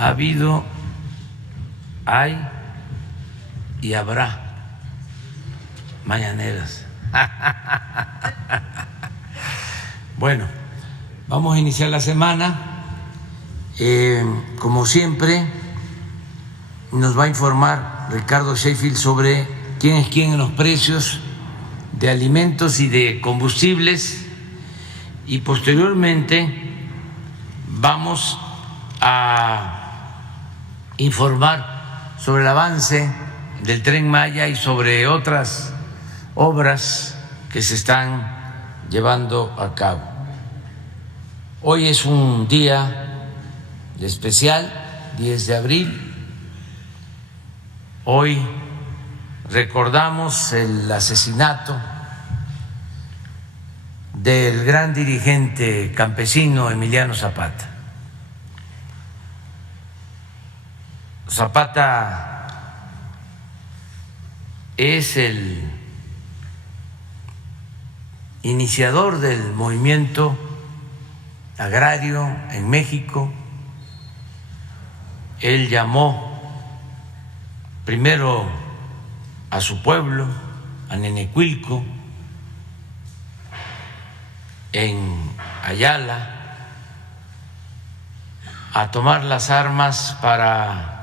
ha habido, hay y habrá mañaneras. Bueno, vamos a iniciar la semana. Como siempre, nos va a informar Ricardo Sheffield sobre quién es quién en los precios de alimentos y de combustibles, y posteriormente vamos a informar sobre el avance del Tren Maya y sobre otras obras que se están llevando a cabo. Hoy es un día especial, 10 de abril. Hoy recordamos el asesinato del gran dirigente campesino Emiliano Zapata. Zapata es el iniciador del movimiento agrario en México. Él llamó primero a su pueblo, a Nenecuilco, en Ayala, a tomar las armas para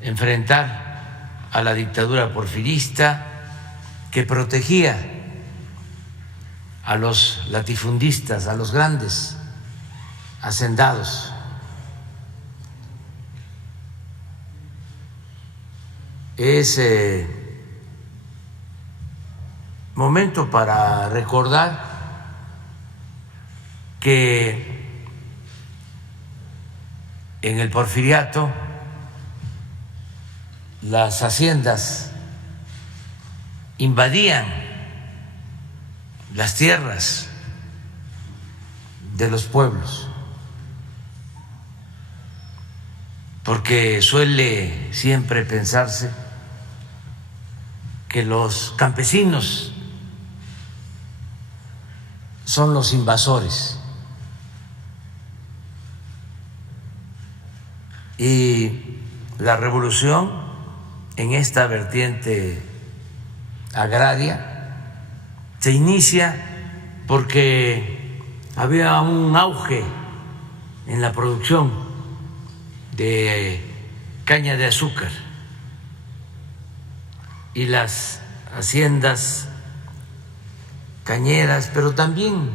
enfrentar a la dictadura porfirista que protegía a los latifundistas, a los grandes hacendados. Es momento para recordar que en el porfiriato las haciendas invadían las tierras de los pueblos, porque suele siempre pensarse que los campesinos son los invasores, y la revolución en esta vertiente agraria se inicia porque había un auge en la producción de caña de azúcar, y las haciendas cañeras, pero también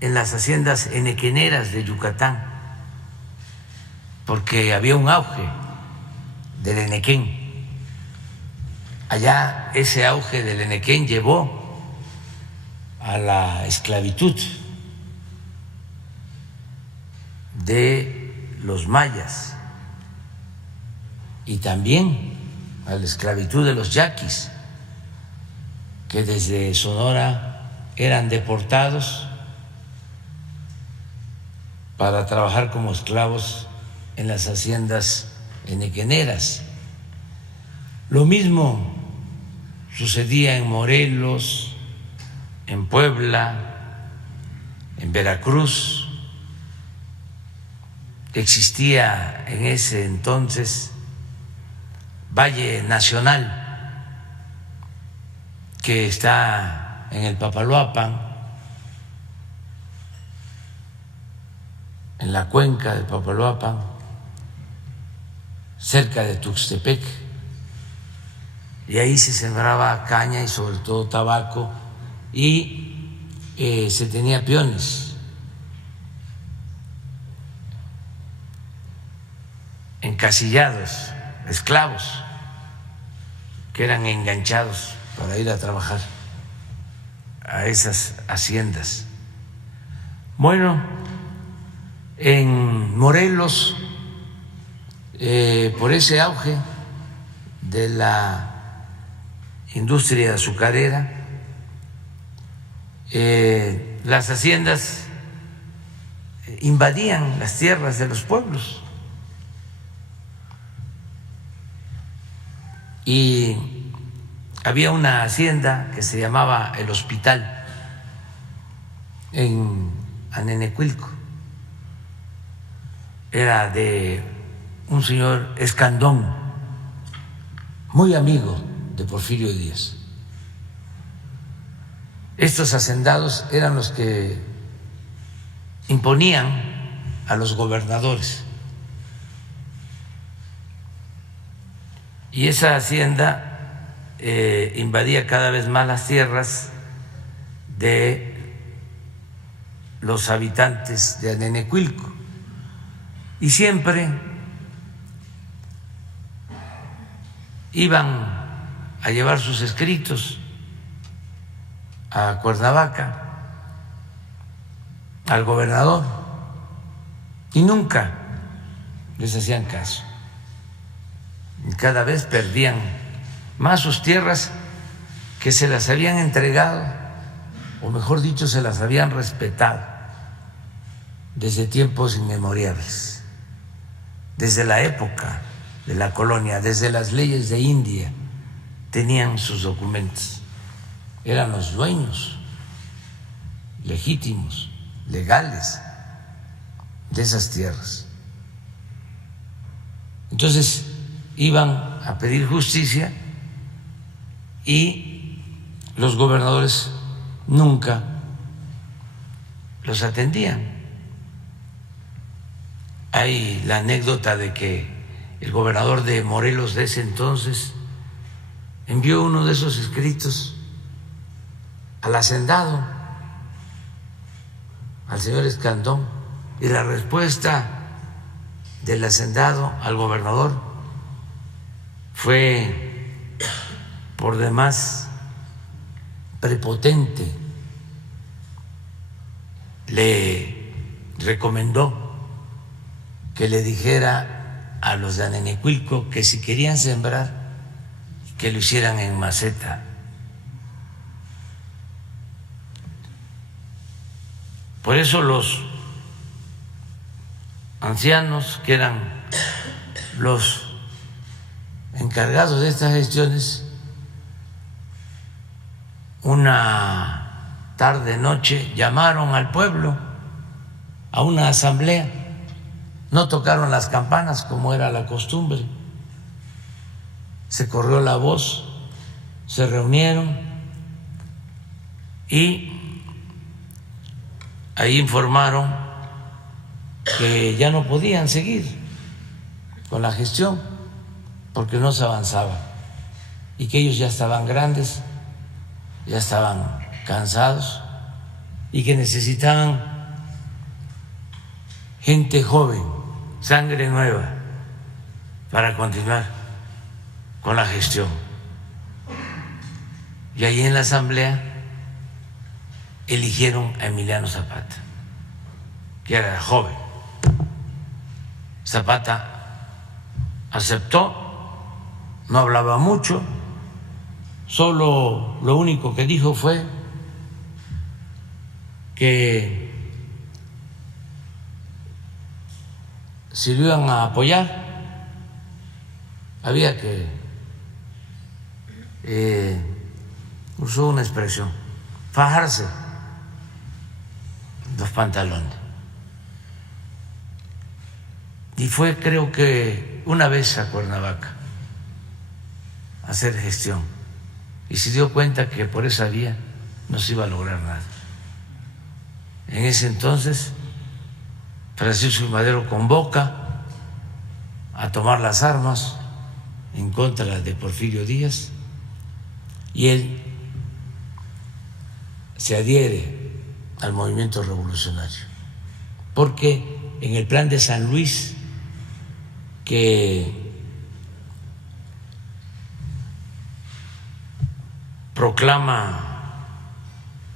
en las haciendas enequeneras de Yucatán, porque había un auge del enequén. Allá ese auge del enequén llevó a la esclavitud de los mayas y también a la esclavitud de los yaquis, que desde Sonora eran deportados para trabajar como esclavos en las haciendas enequeneras. Lo mismo sucedía en Morelos, en Puebla, en Veracruz. Existía en ese entonces Valle Nacional, que está en el Papaloapan, en la cuenca del Papaloapan, cerca de Tuxtepec, y ahí se sembraba caña y sobre todo tabaco, y se tenía peones encasillados, esclavos que eran enganchados para ir a trabajar a esas haciendas. Bueno, en Morelos, por ese auge de la industria azucarera, las haciendas invadían las tierras de los pueblos. Y había una hacienda que se llamaba El Hospital en Anenecuilco, era de un señor Escandón, muy amigo de Porfirio Díaz. Estos hacendados eran los que imponían a los gobernadores. Y esa hacienda invadía cada vez más las tierras de los habitantes de Anenecuilco. Y siempre iban a llevar sus escritos a Cuernavaca, al gobernador, y nunca les hacían caso. Y cada vez perdían más sus tierras que se las habían entregado, o mejor dicho, se las habían respetado desde tiempos inmemoriales, desde la época de la colonia, desde las leyes de India, tenían sus documentos, eran los dueños legítimos, legales de esas tierras. Entonces iban a pedir justicia y los gobernadores nunca los atendían. Hay la anécdota de que el gobernador de Morelos de ese entonces envió uno de esos escritos al hacendado, al señor Escandón, y la respuesta del hacendado al gobernador fue por demás prepotente. Le recomendó que le dijera a los de Anenecuilco que si querían sembrar, que lo hicieran en maceta. Por eso los ancianos, que eran los encargados de estas gestiones, una tarde, noche, llamaron al pueblo a una asamblea. No tocaron las campanas como era la costumbre. Se corrió la voz, se reunieron y ahí informaron que ya no podían seguir con la gestión porque no se avanzaba y que ellos ya estaban grandes, ya estaban cansados y que necesitaban gente joven, sangre nueva, para continuar con la gestión. Y ahí en la asamblea eligieron a Emiliano Zapata, que era joven. Zapata aceptó, no hablaba mucho, solo lo único que dijo fue que si lo iban a apoyar había que, usó una expresión, fajarse los pantalones. Y fue, creo que una vez a Cuernavaca a hacer gestión y se dio cuenta que por esa vía no se iba a lograr nada. En ese entonces Francisco Madero convoca a tomar las armas en contra de Porfirio Díaz y él se adhiere al movimiento revolucionario, porque en el plan de San Luis que proclama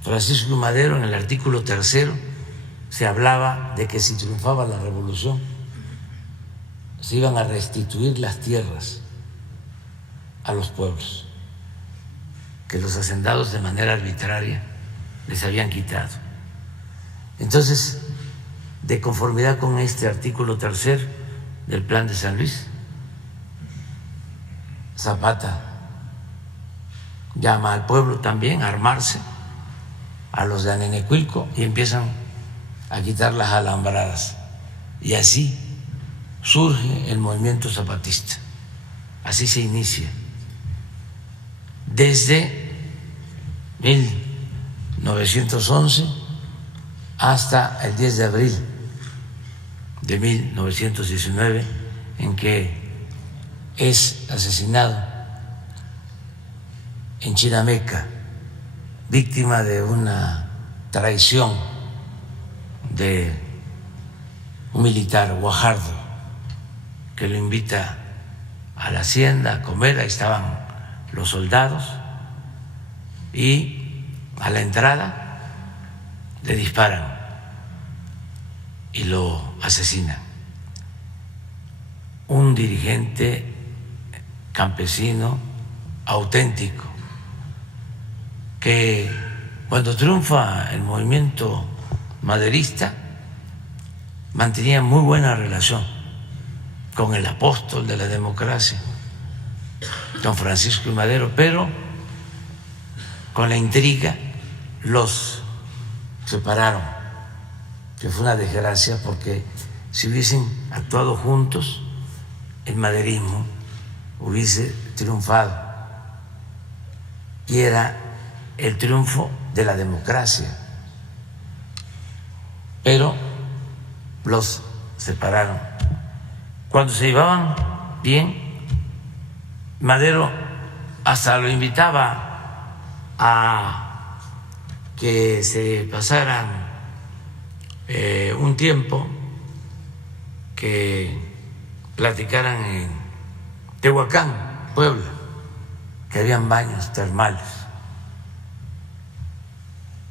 Francisco Madero en el artículo 3 se hablaba de que si triunfaba la revolución se iban a restituir las tierras a los pueblos que los hacendados de manera arbitraria les habían quitado. Entonces, de conformidad con este artículo 3 del Plan de San Luis, Zapata llama al pueblo también a armarse, a los de Anenecuilco, y empiezan a quitar las alambradas. Y así surge el movimiento zapatista. Así se inicia. Desde 1911 hasta el 10 de abril de 1919, en que es asesinado en Chinameca, víctima de una traición de un militar, Guajardo, que lo invita a la hacienda a comer. Ahí estaban los soldados y a la entrada le disparan y lo asesinan. Un dirigente campesino auténtico que cuando triunfa el movimiento maderista mantenía muy buena relación con el apóstol de la democracia, don Francisco I. Madero, pero con la intriga los separaron, que fue una desgracia, porque si hubiesen actuado juntos, el maderismo hubiese triunfado y era el triunfo de la democracia, pero los separaron. Cuando se llevaban bien, Madero hasta lo invitaba a que se pasaran un tiempo, que platicaran en Tehuacán, Puebla, que habían baños termales.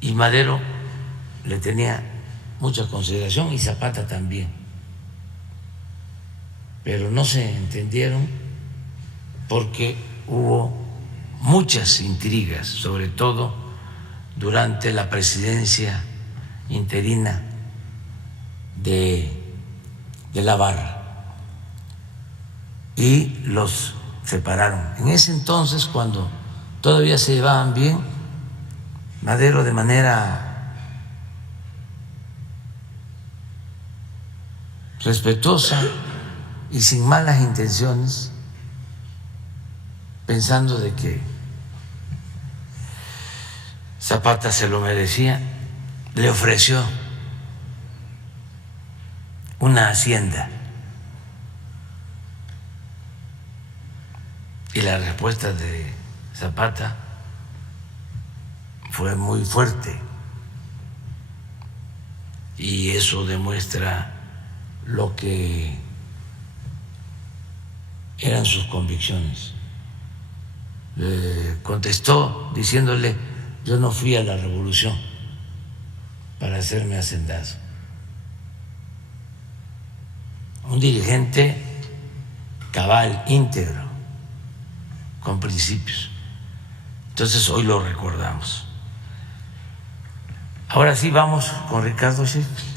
Y Madero le tenía mucha consideración, y Zapata también, pero no se entendieron porque hubo muchas intrigas, sobre todo durante la presidencia interina de la Barra, y los separaron. En ese entonces, cuando todavía se llevaban bien, Madero, de manera respetuosa y sin malas intenciones, pensando de que Zapata se lo merecía, le ofreció una hacienda. Y la respuesta de Zapata fue muy fuerte, y eso demuestra lo que eran sus convicciones. Le contestó diciéndole: yo no fui a la revolución para hacerme hacendado. Un dirigente cabal, íntegro, con principios. Entonces hoy lo recordamos. Ahora sí vamos con Ricardo Sheffield.